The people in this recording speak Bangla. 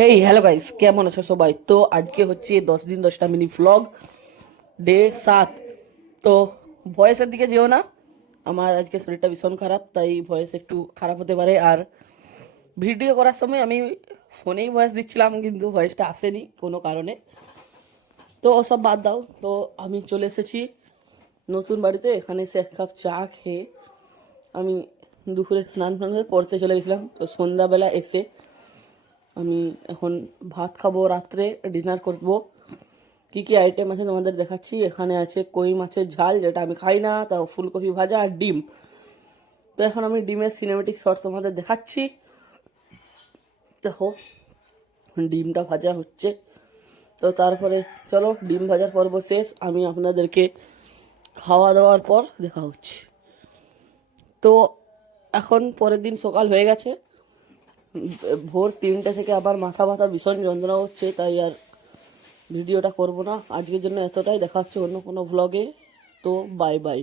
হেই হ্যালো গাইস, কেমন আছো সবাই? তো আজকে হচ্ছে 10 দিন 10টা মিনি ভ্লগ ডে 7। তো ভয়েসের দিকে যেও না, আমার আজকে শরীরটা ভীষণ খারাপ, তাই ভয়েস একটু খারাপ হতে পারে। আর ভিডিও করার সময় আমি ফোনেই ভয়েস দিচ্ছিলাম, কিন্তু ভয়েসটা আসেনি কোনো কারণে। তো ওসব বাদ দাও। তো আমি চলে এসেছি নতুন বাড়িতে। এখানে এসে এক কাপ চা খেয়ে আমি দুপুরে স্নান টান করে পড়তে চলে গেছিলাম। তো সন্ধ্যাবেলা এসে আমি এখন ভাত খাবো, রাত্রে ডিনার করবো। কি কি আইটেম আছে তোমাদের দেখাচ্ছি। এখানে আছে কই মাছের ঝাল, যেটা আমি খাই না, তাও ফুলকপি ভাজা আর ডিম। তো এখন আমি ডিমের সিনেমেটিক শর্টস তোমাদের দেখাচ্ছি। দেখো, ডিমটা ভাজা হচ্ছে। তো তারপরে চলো, ডিম ভাজার পর্ব শেষ, আমি আপনাদেরকে খাওয়া দাওয়ার পর দেখা হচ্ছে। তো এখন পরের দিন সকাল হয়ে গেছে, ভোর 3টে থেকে আবার মাথা ব্যথা ভীষণ যন্ত্রণা হচ্ছে, তাই আর ভিডিওটা করব না আজকের জন্য। এতটাই, দেখা হচ্ছে অন্য কোনো ভ্লগে। তো বাই বাই।